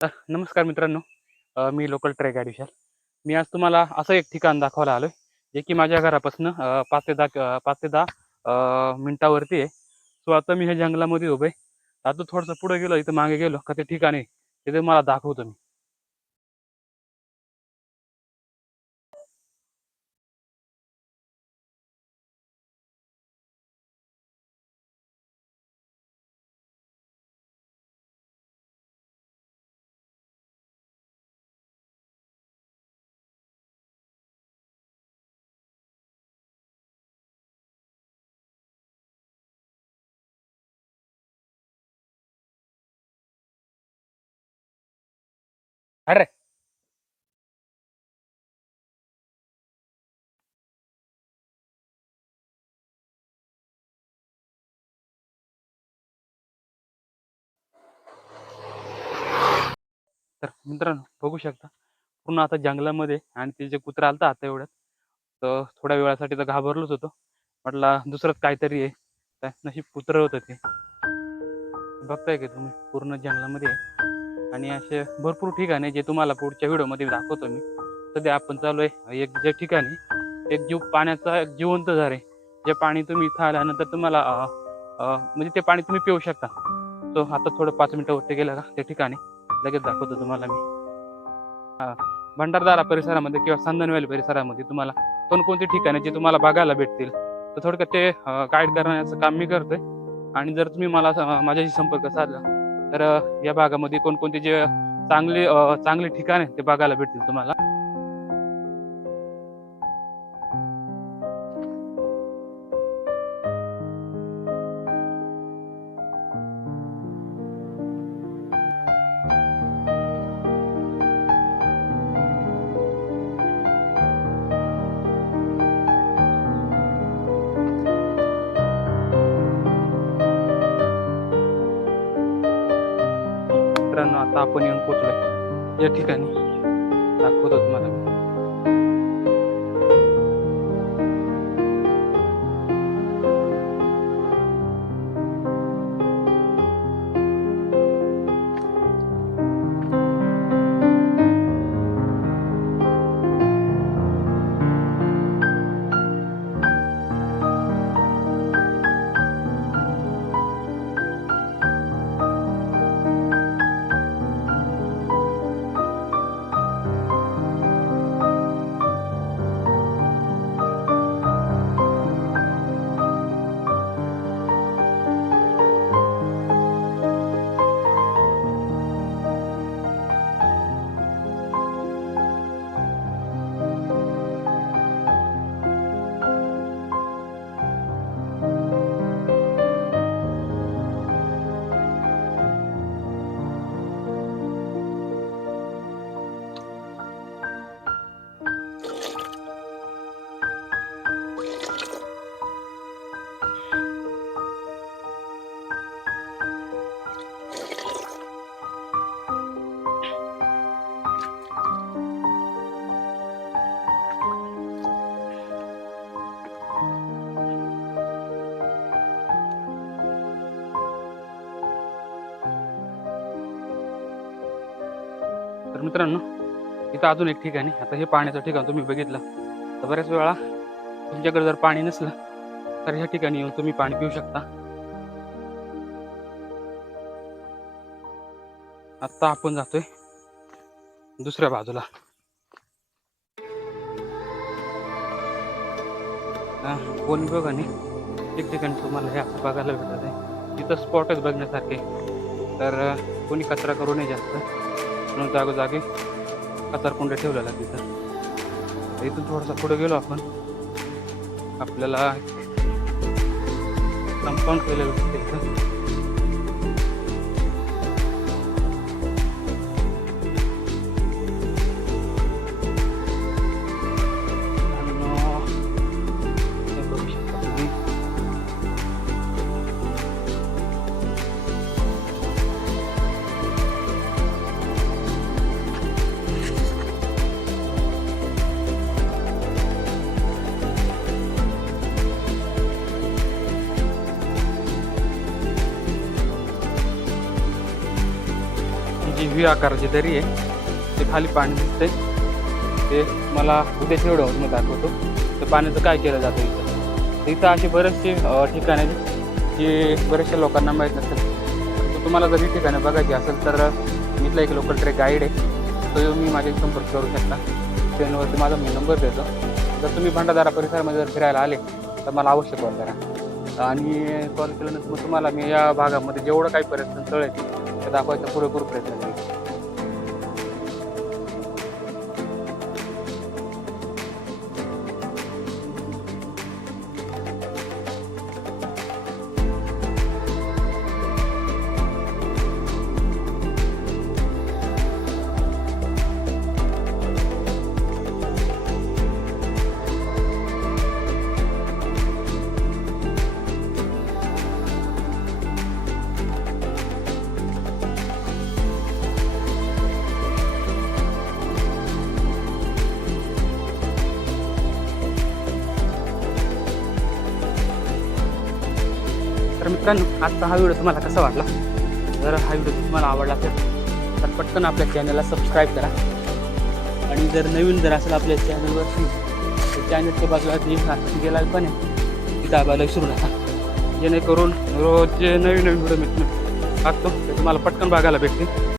नमस्कार मित्रांनो. मी local trek guide विशाल. मी आज तुम्हाला असं एक ठिकाण दाखवायला आलोय, जे की माझ्या घरापासून 5 ते 10 मिनिटावरती आहे. सो आता मी हे जंगलामध्ये उभे आहे. आता थोडंसं पुढे गेलो, इथं मागे गेलो का ते ठिकाण आहे, ते तुम्हाला दाखवतो मी. अरे! तर मित्रांनो बघू शकता, पूर्ण आता जंगलामध्ये आणि ते जे कुत्रा आलता आता एवढ्यात, तर थोड्या वेळासाठी तर घाबरलोच होतो. म्हटलं दुसरंच काहीतरी आहे. काय नशीब कुत्रं होतं ते. बघताय का तुम्ही पूर्ण जंगलामध्ये आहे आणि असे भरपूर ठिकाण आहे जे तुम्हाला पुढच्या व्हिडिओमध्ये दाखवतो मी. सध्या आपण चालू आहे एक जे ठिकाणी एक पाण्याचा एक जिवंत झरा आहे. जे पाणी तुम्ही इथं आल्यानंतर तुम्हाला म्हणजे ते पाणी तुम्ही पिऊ शकता. सो आता थोडं 5 मिनिटं वरती गेलं का त्या ठिकाणी लगेच दाखवतो तुम्हाला मी. हां, भंडारदरा परिसरामध्ये किंवा संदन व्हॅली परिसरामध्ये तुम्हाला कोणकोणती ठिकाणं जे तुम्हाला बघायला भेटतील. तर थोडक्यात ते गाईड करण्याचं काम मी करतोय. आणि जर तुम्ही मला माझ्याशी संपर्क साधला तर या भागामध्ये कोणकोणते जे चांगले ठिकाण आहे ते बघायला भेटतील तुम्हाला. मित्रांनो आता आपण येऊन पोहोचलोय या ठिकाणी दाखवतो तुम्हाला. तर मित्रांनो इथं अजून एक ठिकाणी आता हे पाण्याचं ठिकाण तुम्ही बघितलं तर बऱ्याच वेळा तुमच्याकडे जर पाणी नसलं तर ह्या ठिकाणी येऊन तुम्ही पाणी पिऊ शकता. आत्ता आपण जातोय दुसऱ्या बाजूला. वन विभागाने ठिकठिकाणी तुम्हाला हे असं बघायला भेटत आहे. तिथं स्पॉटच बघण्यासारखे, तर कोणी कचरा करू नये जास्त म्हणून जागोजागी कचरकुंड ठेवलेला तिथं. इथून थोडासा पुढे गेलो आपण, आपल्याला कंपाऊंड केलेलं दिसते इथं. जी व्ही आकाराची दरी आहे ते खाली पाणी दिसते ते मला उद्याच्या व्हिडिओमध्ये दाखवतो. ते पाण्याचं काय केलं जातं इथं. इथं असे बरेचसे ठिकाण आहेत की बऱ्याचशा लोकांना माहीत नसेल. तर तुम्हाला जर ही ठिकाणं बघायची असेल तर इथला एक लोकल ट्रेक गाईड आहे तो मी माझ्या संपर्क करू शकता. ट्रेनवरती माझा मी नंबर देतो. जर तुम्ही भंडारदरा परिसरामध्ये जर फिरायला आले तर मला अवश्य कॉल करा आणि कॉल केल्यानंतर मग तुम्हाला मी या भागामध्ये जेवढं काही पर्यटन स्थळ आहे ते दाखवायचा पुरेपूर प्रयत्न करेन. तर मित्रांनो, आजचा हा व्हिडिओ तुम्हाला कसा वाटला? जर हा व्हिडिओ तुम्हाला आवडला असेल तर पटकन आपल्या चॅनलला सबस्क्राईब करा आणि जर नवीन जर असेल आपल्या चॅनलवरती तर चॅनलच्या बाजूला जी गेला पण आहे ती दाबायला विसरू नका, जेणेकरून रोज जे नवीन नवीन व्हिडिओ मी टाकतो ते तुम्हाला पटकन बघायला भेटतील.